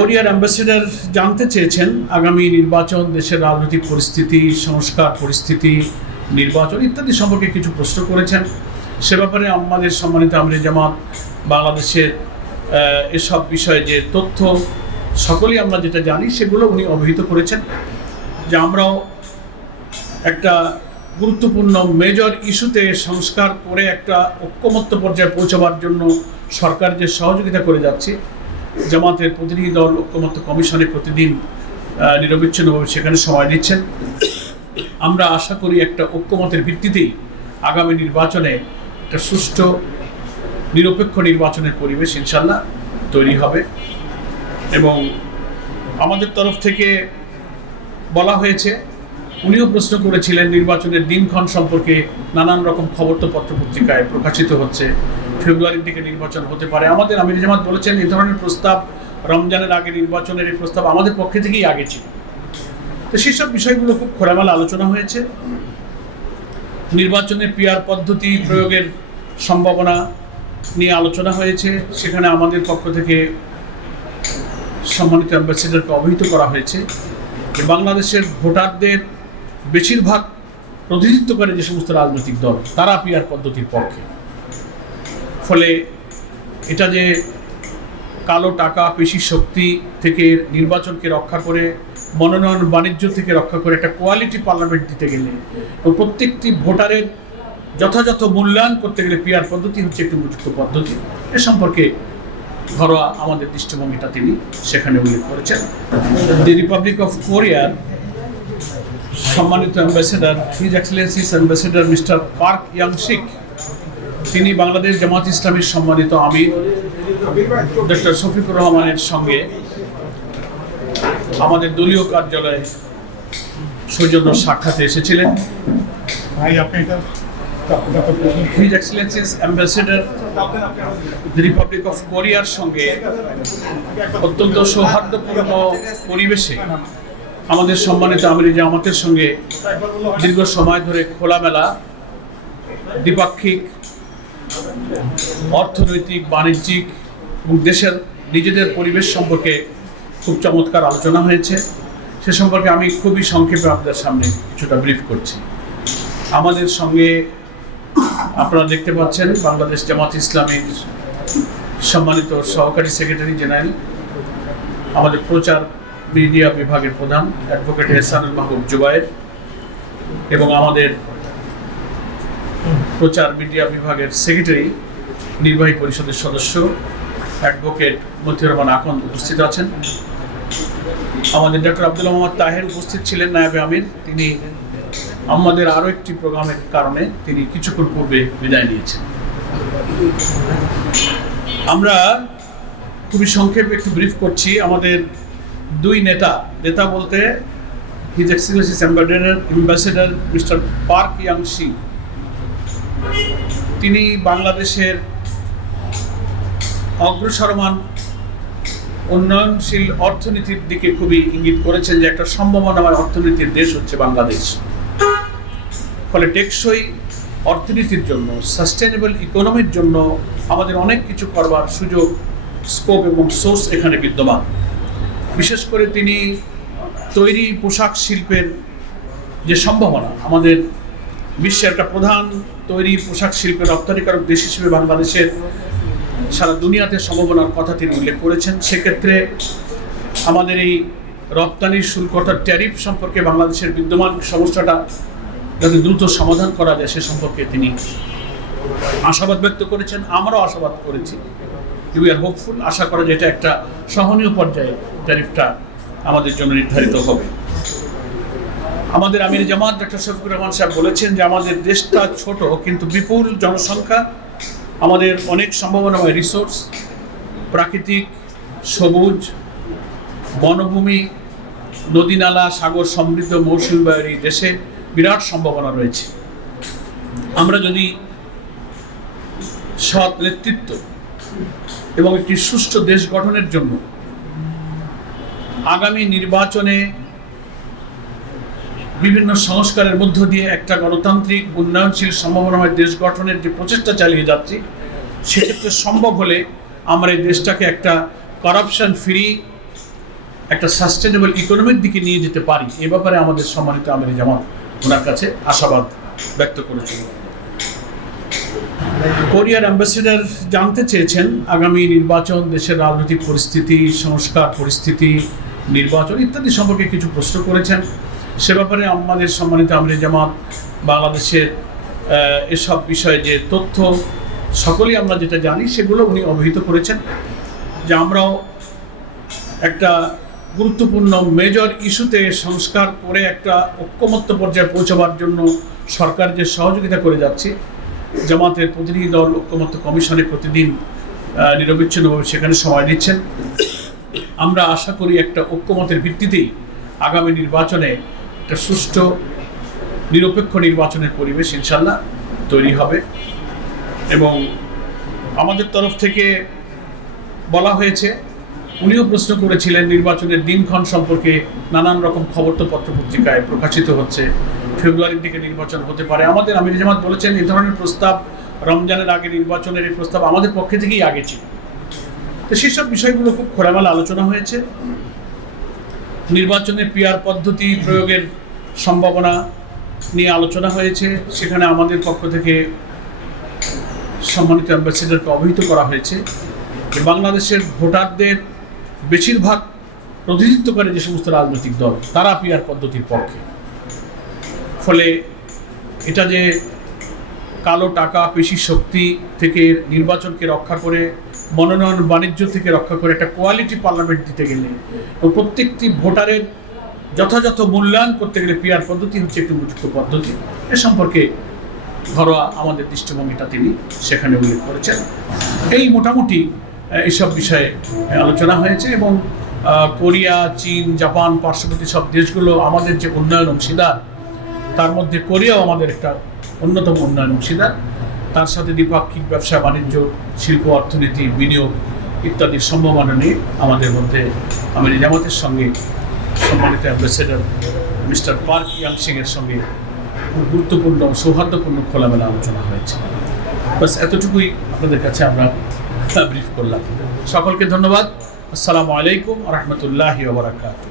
কোরিয়ার অ্যাম্বাসেডার জানতে চেয়েছেন, আগামী নির্বাচন, দেশের রাজনৈতিক পরিস্থিতি, সংস্কার পরিস্থিতি, নির্বাচন ইত্যাদি সম্পর্কে কিছু প্রশ্ন করেছেন। সে ব্যাপারে আমাদের সম্মানিত আমির জামাত, বাংলাদেশের এসব বিষয়ে যে তথ্য, সকলেই আমরা যেটা জানি, সেগুলো উনি অবহিত করেছেন, যে আমরাও একটা গুরুত্বপূর্ণ মেজর ইস্যুতে সংস্কার করে একটা ঐক্যমত্য পর্যায়ে পৌঁছাবার জন্য সরকার যে সহযোগিতা করে যাচ্ছে জামাতের প্রতিনিধি দল, ঐক্যমত্য কমিশনে প্রতিদিন নিরবিচ্ছিন্নভাবে সেখানে সময় দিচ্ছেন। আমরা আশা করি একটা ঐক্যমতের ভিত্তিতেই আগামী নির্বাচনে একটা সুষ্ঠু, নিরপেক্ষ নির্বাচনের পরিবেশ ইনশাল্লাহ তৈরি হবে এবং আমাদের তরফ থেকে বলা হয়েছে, উনিও প্রশ্ন করেছিলেন নির্বাচনের দিনক্ষণ সম্পর্কে নানান রকম খবর তো পত্রপত্রিকায় প্রকাশিত হচ্ছে। ফেব্রুয়ারির দিকে নির্বাচন হতে পারে। আমাদের আমির জামাত বলেছেন এই ধরনের প্রস্তাব রমজানের আগে নির্বাচনের এই প্রস্তাব আমাদের পক্ষে থেকেই আগে ছিল। তো সেসব বিষয়গুলো খুব খোলামেলা আলোচনা হয়েছে। নির্বাচনের পিয়ার পদ্ধতি প্রয়োগের সম্ভাবনা নিয়ে আলোচনা হয়েছে। সেখানে আমাদের পক্ষ থেকে সম্মানিত অ্যাম্বাসেডারকে অবহিত করা হয়েছে বাংলাদেশের ভোটারদের বেশিরভাগ প্রতিনিধিত্ব করে যে সমস্ত রাজনৈতিক দল, তারা পিয়ার পদ্ধতির পক্ষে। ফলে এটা যে কালো টাকা, পেশি শক্তি থেকে নির্বাচনকে রক্ষা করে, মনোনয়ন বাণিজ্য থেকে রক্ষা করে একটা কোয়ালিটি পার্লামেন্ট দিতে গেলে এবং প্রত্যেকটি ভোটারের যথাযথ মূল্যায়ন করতে গেলে পিয়ার পদ্ধতি হচ্ছে একটি উপযুক্ত পদ্ধতি। এ সম্পর্কে ঘরোয়া আমাদের দৃষ্টিভঙ্গিটা তিনি সেখানে উল্লেখ করেছেন। দি রিপাবলিক অফ কোরিয়ার সম্মানিত ambassador his excellencies ambassador mister Park Youngsik তিনি বাংলাদেশ জামাত ইসলামীর সম্মানিত আমির ডক্টর শফিকুর রহমানের সঙ্গে আমাদের দলীয় কার্যালয়ে সৌজন্য সাক্ষাতে এসেছিলেন। His excellencies ambassador the republic of কোরিয়ার সঙ্গে অত্যন্ত সৌহার্দ্যপূর্ণ পরিবেশে আমাদের সম্মানিত আমিরি জামাতের সঙ্গে দীর্ঘ সময় ধরে খোলামেলা দ্বিপাক্ষিক অর্থনৈতিক, বাণিজ্যিক এবং দেশের নিজেদের পরিবেশ সম্পর্কে খুব চমৎকার আলোচনা হয়েছে। সে সম্পর্কে আমি খুবই সংক্ষেপে আপনাদের সামনে কিছুটা ব্রিফ করছি। আমাদের সঙ্গে আপনারা দেখতে পাচ্ছেন বাংলাদেশ জামাত ইসলামীর সম্মানিত সহকারী সেক্রেটারি জেনারেল, আমাদের প্রচার মিডিয়া বিভাগের প্রধান অ্যাডভোকেট এহসানুল মাহবুব জুবায়ের এবং আমাদের প্রচার মিডিয়া বিভাগের সেক্রেটারি নির্বাহী পরিষদের সদস্য অ্যাডভোকেট মতিউর রহমান আকন উপস্থিত আছেন। আমাদের ডক্টর আব্দুল মোহাম্মদ তাহের উপস্থিত ছিলেন নায়াবে আমির। তিনি আমাদের আরও একটি প্রোগ্রামের কারণে তিনি কিছুক্ষণ পূর্বে বিদায় নিয়েছেন। আমরা খুবই সংক্ষেপে একটু ব্রিফ করছি। আমাদের দুই নেতা নেতা বলতে his excellencies ambassador mister Park Youngsi তিনি বাংলাদেশের অগ্রসরমান, উন্নয়নশীল অর্থনীতির দিকে খুবই ইঙ্গিত করেছেন যে একটা সম্ভাবনাময় অর্থনীতির দেশ হচ্ছে বাংলাদেশ। ফলে টেকসই অর্থনীতির জন্য সাস্টেনেবল ইকোনমির জন্য আমাদের অনেক কিছু করবার সুযোগ স্কোপ এবং সোর্স এখানে বিদ্যমান। বিশেষ করে তিনি তৈরি পোশাক শিল্পের যে সম্ভাবনা, আমাদের বিশ্বের একটা প্রধান তৈরি পোশাক শিল্পের রপ্তানিকারক দেশ হিসেবে বাংলাদেশের সারা দুনিয়াতে সম্ভাবনার কথা তিনি উল্লেখ করেছেন। সেক্ষেত্রে আমাদের এই রপ্তানির শুল্ক অর্থাৎ ট্যারিফ সম্পর্কে বাংলাদেশের বিদ্যমান সমস্যাটা যাতে দ্রুত সমাধান করা যায়, সে সম্পর্কে তিনি আশাবাদ ব্যক্ত করেছেন। আমরাও আশাবাদ করেছি। উই আর হোপফুল আশা করা যায় এটা একটা সহনীয় পর্যায়ে ট্যারিফটা আমাদের জন্য নির্ধারিত হবে। আমাদের আমির জামাত ডক্টর শফিকুর রহমান সাহেব বলেছেন যে আমাদের দেশটা ছোট, কিন্তু বিপুল জনসংখ্যা, আমাদের অনেক সম্ভাবনাময় রিসোর্স প্রাকৃতিক, সবুজ, বনভূমি নদীনালা সাগর সমৃদ্ধ মৌসুমী বায়ুর এই দেশে বিরাট সম্ভাবনা রয়েছে। আমরা যদি সৎ নেতৃত্ব এবং একটি সুষ্ঠু দেশ গঠনের জন্য আগামী নির্বাচনে বিভিন্ন সংস্কারের মধ্য দিয়ে একটা গণতান্ত্রিক, উন্নয়নশীল সম্ভাবনাময় দেশ গঠনের যে প্রচেষ্টা চালিয়ে যাচ্ছি, সেক্ষেত্রে সম্ভব হলে আমরা এই দেশটাকে একটা করাপশন ফ্রি একটা সাস্টেনেবল ইকোনমির দিকে নিয়ে যেতে পারি। এ ব্যাপারে আমাদের সম্মানিত আমির জামাত ওনার কাছে আশাবাদ ব্যক্ত করেছিল কোরিয়ার অ্যাম্বাসেডার জানতে চেয়েছেন, আগামী নির্বাচন, দেশের রাজনৈতিক পরিস্থিতি, সংস্কার পরিস্থিতি, নির্বাচন ইত্যাদি সম্পর্কে কিছু প্রশ্ন করেছেন। সে ব্যাপারে আমাদের সম্মানিত আমির জামাত, বাংলাদেশের এসব বিষয়ে যে তথ্য সকলেই আমরা যেটা জানি সেগুলো উনি অবহিত করেছেন, যে আমরাও একটা গুরুত্বপূর্ণ মেজর ইস্যুতে সংস্কার করে একটা ঐক্যমত্য পর্যায়ে পৌঁছাবার জন্য সরকার যে সহযোগিতা করে যাচ্ছে, জামাতের প্রতিনিধি দল, ঐক্যমত্য কমিশনে প্রতিদিন নিরবিচ্ছিন্নভাবে সেখানে সময় দিচ্ছেন। আমরা আশা করি একটা ঐক্যমতের ভিত্তিতেই আগামী নির্বাচনে একটা সুষ্ঠু, নিরপেক্ষ নির্বাচনের পরিবেশ ইনশাল্লাহ তৈরি হবে। এবং আমাদের তরফ থেকে বলা হয়েছে, উনিও প্রশ্ন করেছিলেন নির্বাচনের দিনক্ষণ সম্পর্কে নানান রকম খবর তো পত্রপত্রিকায় প্রকাশিত হচ্ছে। ফেব্রুয়ারির দিকে নির্বাচন হতে পারে। আমাদের আমির জামাত বলেছেন এই ধরনের প্রস্তাব রমজানের আগে, নির্বাচনের এই প্রস্তাব আমাদের পক্ষে থেকেই আগে ছিল। তো সেসব বিষয়গুলো খুব খোলামেলা আলোচনা হয়েছে। নির্বাচনের পিয়ার পদ্ধতি প্রয়োগের সম্ভাবনা নিয়ে আলোচনা হয়েছে। সেখানে আমাদের পক্ষ থেকে সম্মানিত অ্যাম্বাসেডারকে অবহিত করা হয়েছে যে বাংলাদেশের ভোটারদের বেশিরভাগ প্রতিনিধিত্ব করে যে সমস্ত রাজনৈতিক দল, তারা পিয়ার পদ্ধতির পক্ষে। ফলে এটা যে কালো টাকা পেশি শক্তি থেকে নির্বাচনকে রক্ষা করে মনোনয়ন বাণিজ্য থেকে রক্ষা করে একটা কোয়ালিটি পার্লামেন্ট দিতে গেলে প্রত্যেকটি ভোটারের যথাযথ মূল্যায়ন করতে গেলে পিয়ার পদ্ধতি হচ্ছে একটি উপযুক্ত পদ্ধতি। এ সম্পর্কে ঘরোয়া আমাদের দৃষ্টিভঙ্গিটা তিনি সেখানে উল্লেখ করেছেন। এই মোটামুটি এইসব বিষয়ে আলোচনা হয়েছে এবং কোরিয়া, চীন, জাপান, পার্শ্ববর্তী সব দেশগুলো আমাদের যে উন্নয়ন অংশীদার, তার মধ্যে কোরিয়াও আমাদের একটা অন্যতম উন্নয়ন অংশীদার। তার সাথে দ্বিপাক্ষিক ব্যবসা, বাণিজ্য, শিল্প, অর্থনীতি, বিনিয়োগ ইত্যাদির সম্ভাবনা নিয়ে আমাদের মধ্যে আমি জামাতের সঙ্গে সম্মানিত অ্যাম্বাসেডার মিস্টার পার্ক ইয়াং সিংয়ের সঙ্গে খুব গুরুত্বপূর্ণ, সৌহার্দ্যপূর্ণ খোলামেলা আলোচনা হয়েছে। বাস এতটুকুই আপনাদের কাছে আমরা ব্রিফ করলাম। সকলকে ধন্যবাদ। আসসালামু আলাইকুম রহমতুল্লাহি ওবরাকাতুহ